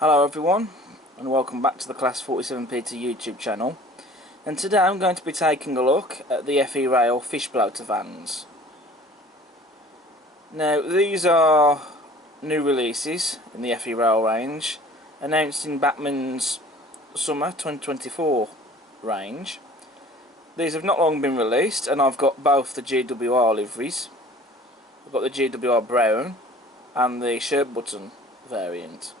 Hello everyone, and welcome back to the Class 47P2 YouTube channel. And today I'm going to be taking a look at the EFE Rail fish bloater vans. Now these are new releases in the EFE Rail range, announced in Batman's Summer 2024 range. These have not long been released, and I've got both the GWR liveries. I've got the GWR Brown and the shirt button variant.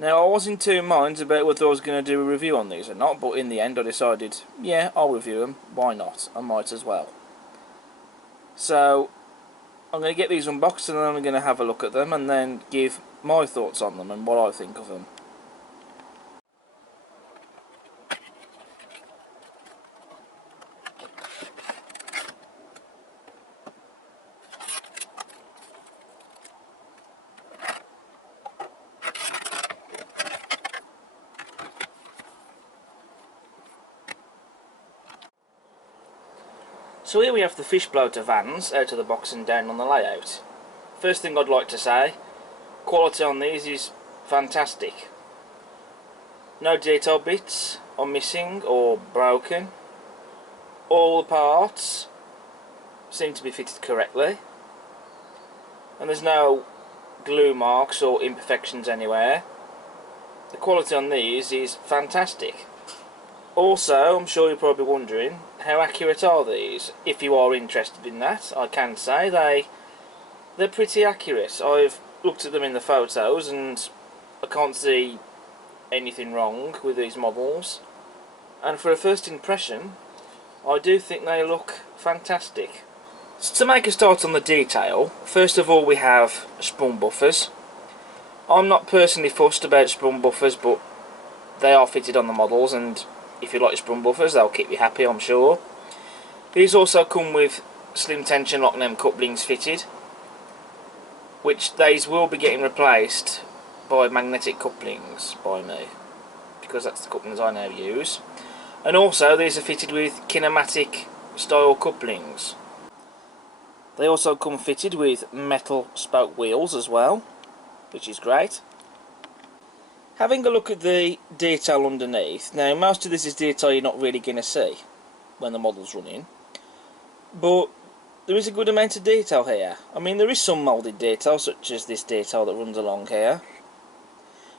Now, I was in two minds about whether I was going to do a review on these or not, but in the end I decided, yeah, I'll review them, why not, I might as well. So, I'm going to get these unboxed and then I'm going to have a look at them and then give my thoughts on them and what I think of them. So here we have the fish bloater vans out of the box and down on the layout. First thing I'd like to say, quality on these is fantastic. No detail bits are missing or broken. All the parts seem to be fitted correctly. And there's no glue marks or imperfections anywhere. The quality on these is fantastic. Also, I'm sure you're probably wondering, how accurate are these? If you are interested in that, I can say they're pretty accurate. I've looked at them in the photos and I can't see anything wrong with these models. And for a first impression, I do think they look fantastic. So to make a start on the detail, first of all we have sprung buffers. I'm not personally fussed about sprung buffers, but they are fitted on the models, and if you like sprung buffers, they'll keep you happy, I'm sure. These also come with slim tension lock name couplings fitted, which these will be getting replaced by magnetic couplings by me, because that's the couplings I now use. And also these are fitted with kinematic style couplings. They also come fitted with metal spoke wheels as well, which is great. Having a look at the detail underneath, now most of this is detail you're not really going to see when the model's running, but there is a good amount of detail here. I mean, there is some moulded detail, such as this detail that runs along here,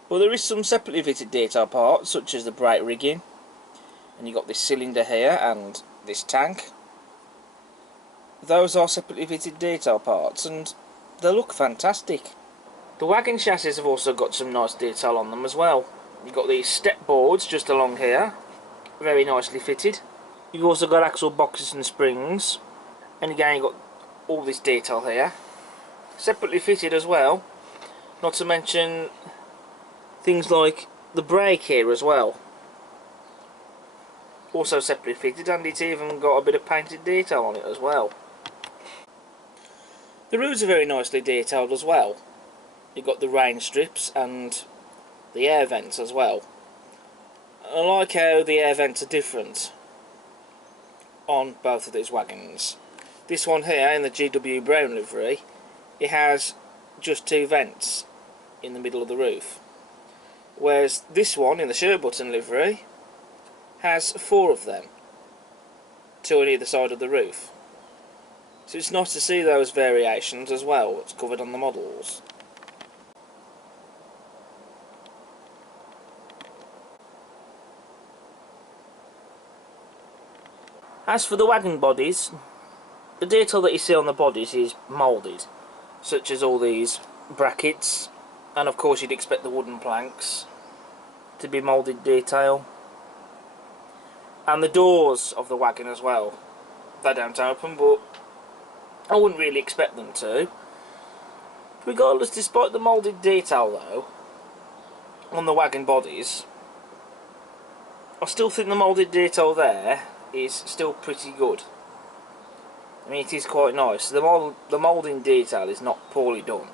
but there is some separately fitted detail parts, such as the brake rigging, and you've got this cylinder here and this tank. Those are separately fitted detail parts and they look fantastic. The wagon chassis have also got some nice detail on them as well. You've got these step boards just along here, very nicely fitted. You've also got axle boxes and springs, and again you've got all this detail here, separately fitted as well, not to mention things like the brake here as well, also separately fitted, and it's even got a bit of painted detail on it as well. The roofs are very nicely detailed as well. You've got the rain strips and the air vents as well. I like how the air vents are different on both of these wagons. This one here in the GW Brown livery, it has just two vents in the middle of the roof, whereas this one in the shirt button livery has four of them, two on either side of the roof. So it's nice to see those variations as well that's covered on the models. As for the wagon bodies, the detail that you see on the bodies is moulded, such as all these brackets, and of course you'd expect the wooden planks to be moulded detail. And the doors of the wagon as well, they don't open, but I wouldn't really expect them to. Regardless, despite the moulded detail though, on the wagon bodies, I still think the moulded detail there is still pretty good. I mean, it is quite nice. The moulding detail is not poorly done.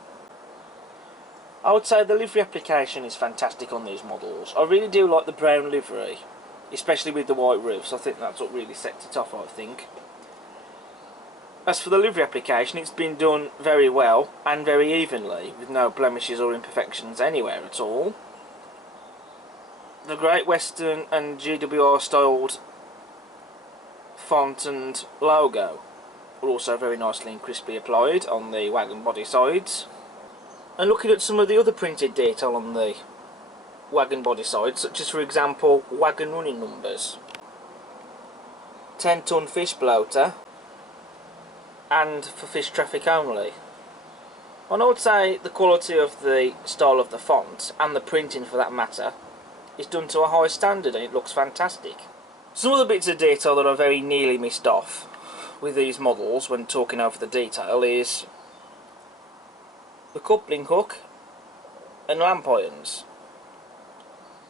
I would say the livery application is fantastic on these models. I really do like the brown livery, especially with the white roofs. I think that's what really sets it off, I think. As for the livery application, it's been done very well and very evenly, with no blemishes or imperfections anywhere at all. The Great Western and GWR styled font and logo were also very nicely and crisply applied on the wagon body sides. And looking at some of the other printed detail on the wagon body sides, such as for example wagon running numbers, 10-ton fish bloater, and for fish traffic only. And I would say the quality of the style of the font, and the printing for that matter, is done to a high standard and it looks fantastic. Some other bits of detail that are very nearly missed off with these models when talking over the detail is the coupling hook and lamp irons.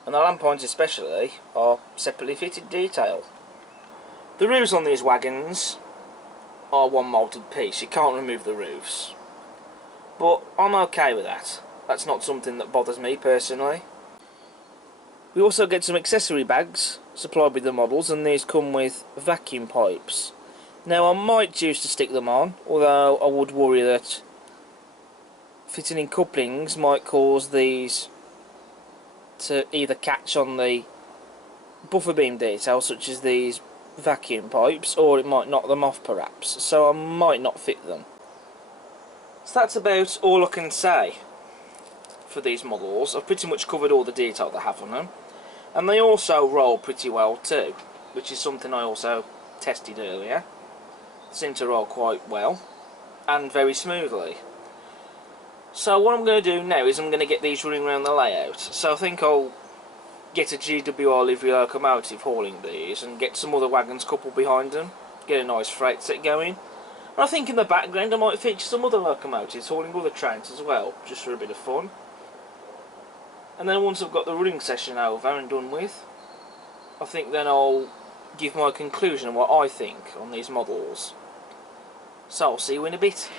And the lamp irons especially are separately fitted detail. The roofs on these wagons are one moulded piece, you can't remove the roofs. But I'm okay with that. That's not something that bothers me personally. We also get some accessory bags supplied with the models, and these come with vacuum pipes. Now I might choose to stick them on, although I would worry that fitting in couplings might cause these to either catch on the buffer beam detail, such as these vacuum pipes, or it might knock them off perhaps, so I might not fit them. So that's about all I can say for these models. I've pretty much covered all the detail they have on them, and they also roll pretty well too, which is something I also tested earlier. Seem to roll quite well and very smoothly. So what I'm going to do now is I'm going to get these running around the layout. So I think I'll get a GWR livery locomotive hauling these and get some other wagons coupled behind them, get a nice freight set going. And I think in the background I might feature some other locomotives hauling other trains as well, just for a bit of fun. And then once I've got the running session over and done with, I think then I'll give my conclusion on what I think on these models. So I'll see you in a bit.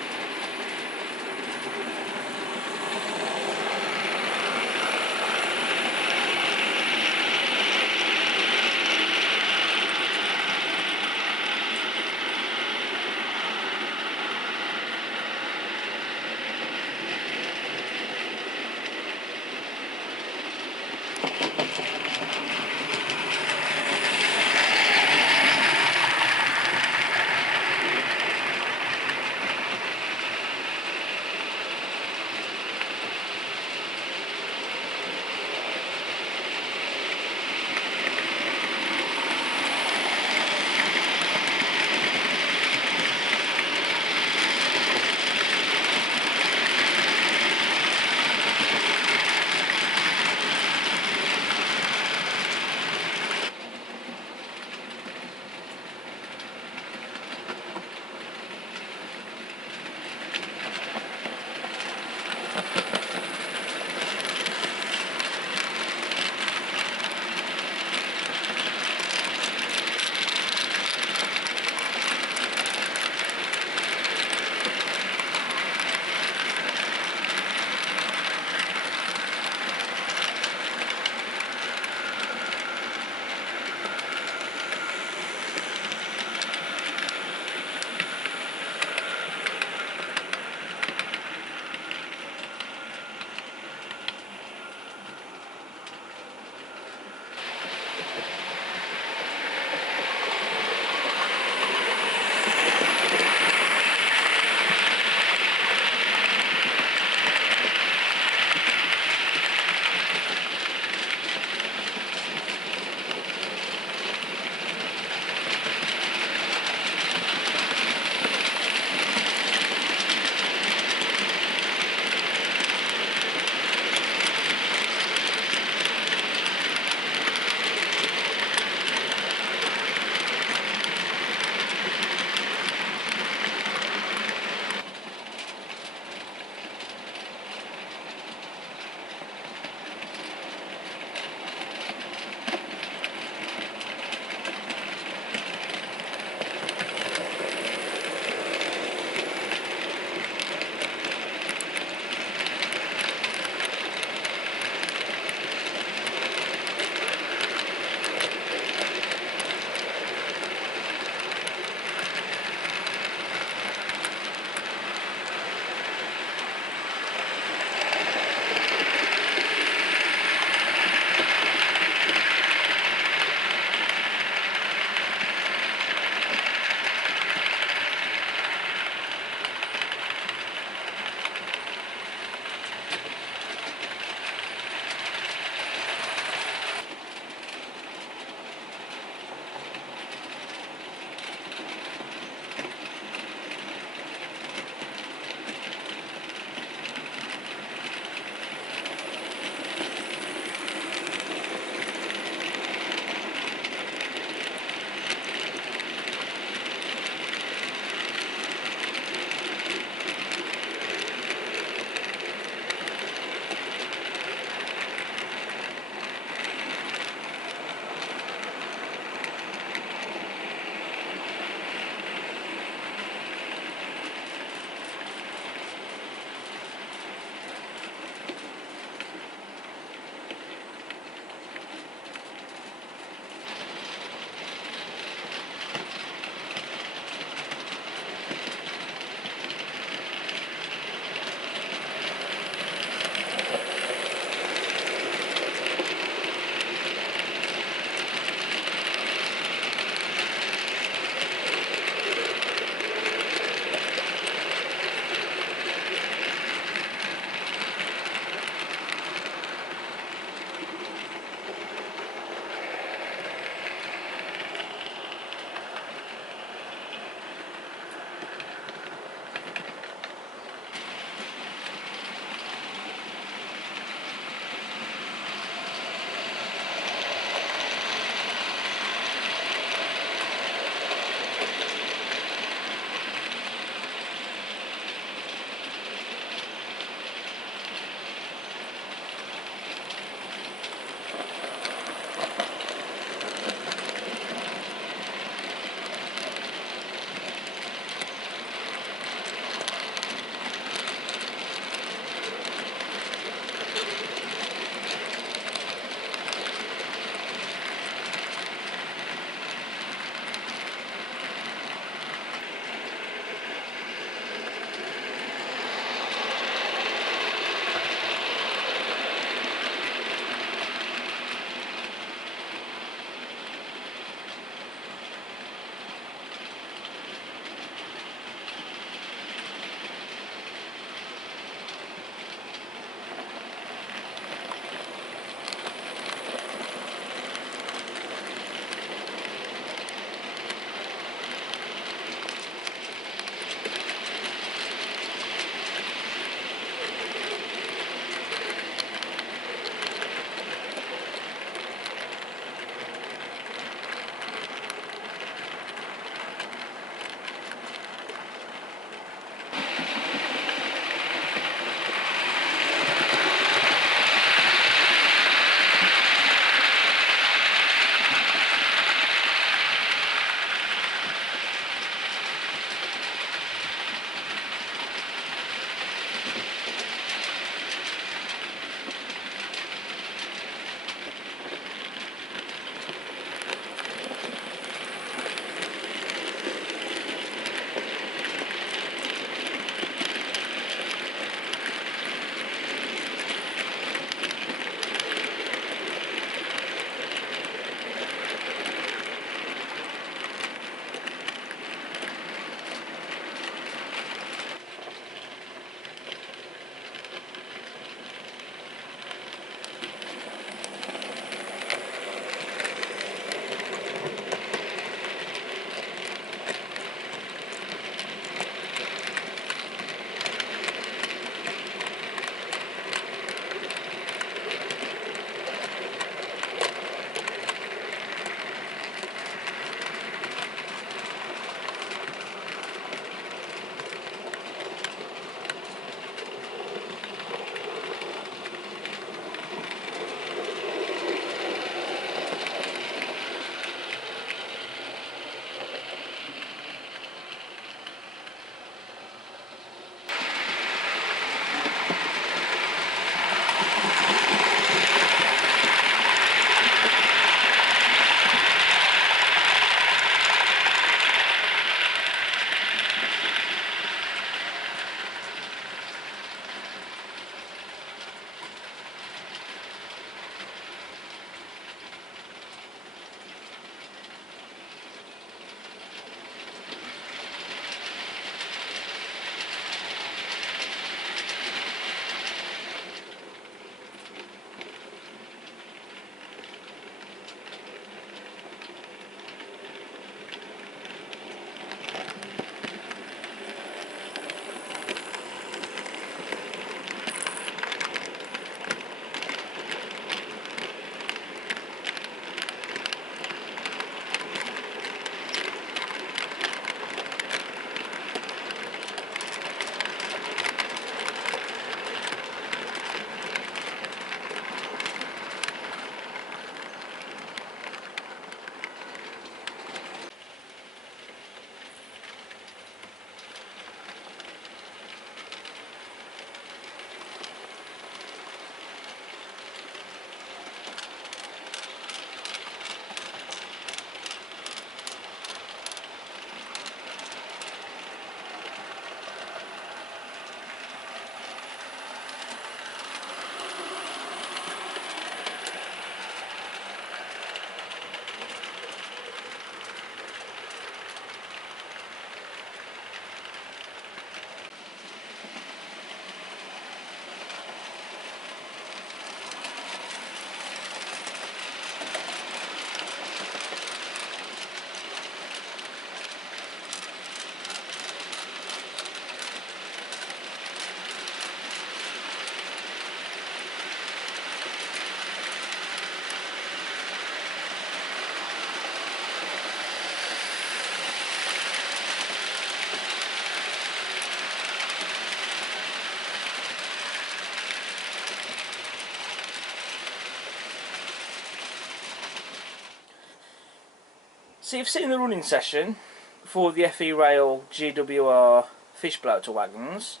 So you've seen the running session for the EFE Rail GWR fish bloater wagons.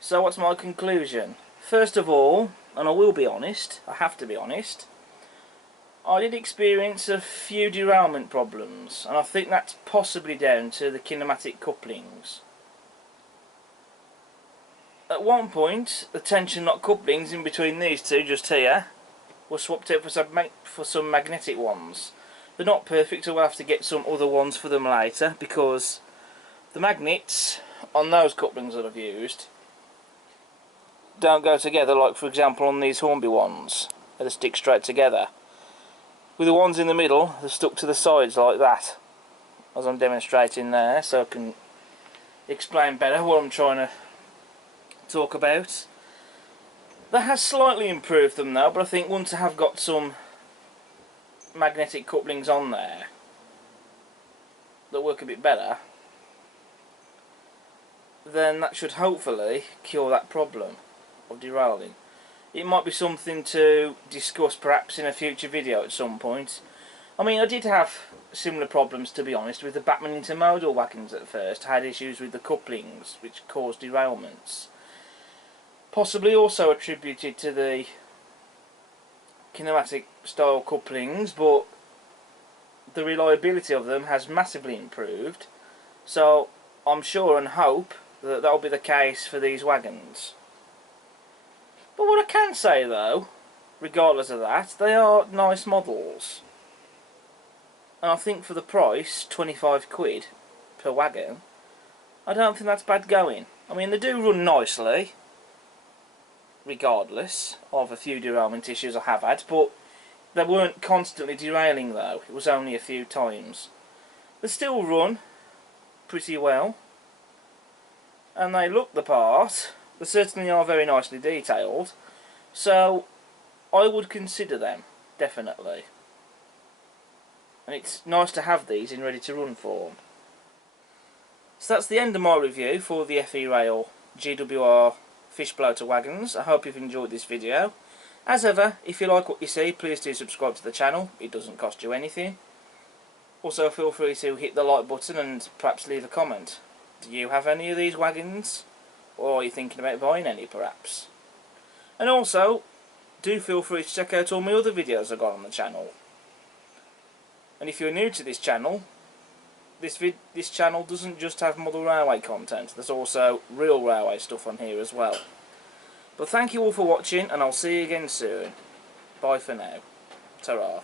So what's my conclusion? First of all, and I will be honest, I have to be honest, I did experience a few derailment problems, and I think that's possibly down to the kinematic couplings. At one point, the tension lock couplings in between these two just here were swapped out for some magnetic ones. They're not perfect, so we'll have to get some other ones for them later, because the magnets on those couplings that I've used don't go together, like for example on these Hornby ones. They stick straight together. With the ones in the middle, they're stuck to the sides like that, as I'm demonstrating there, so I can explain better what I'm trying to talk about. That has slightly improved them though, but I think once I have got some magnetic couplings on there that work a bit better, then that should hopefully cure that problem of derailing. It might be something to discuss perhaps in a future video at some point. I mean, I did have similar problems, to be honest, with the Batman intermodal wagons at first. I had issues with the couplings which caused derailments, possibly also attributed to the kinematic style couplings, but the reliability of them has massively improved, so I'm sure and hope that that'll be the case for these wagons. But what I can say though, regardless of that, they are nice models, and I think for the price, 25 quid per wagon, I don't think that's bad going. I mean, they do run nicely regardless of a few derailment issues I have had, but they weren't constantly derailing though, it was only a few times. They still run pretty well, and they look the part. They certainly are very nicely detailed, so I would consider them, definitely. And it's nice to have these in ready to run form. So that's the end of my review for the EFE Rail GWR fish bloater wagons. I hope you've enjoyed this video. As ever, if you like what you see, please do subscribe to the channel. It doesn't cost you anything. Also, feel free to hit the like button and perhaps leave a comment. Do you have any of these wagons? Or are you thinking about buying any perhaps? And also, do feel free to check out all my other videos I've got on the channel. And if you're new to this channel, this channel doesn't just have model railway content, there's also real railway stuff on here as well. But thank you all for watching, and I'll see you again soon. Bye for now. Ta-ra.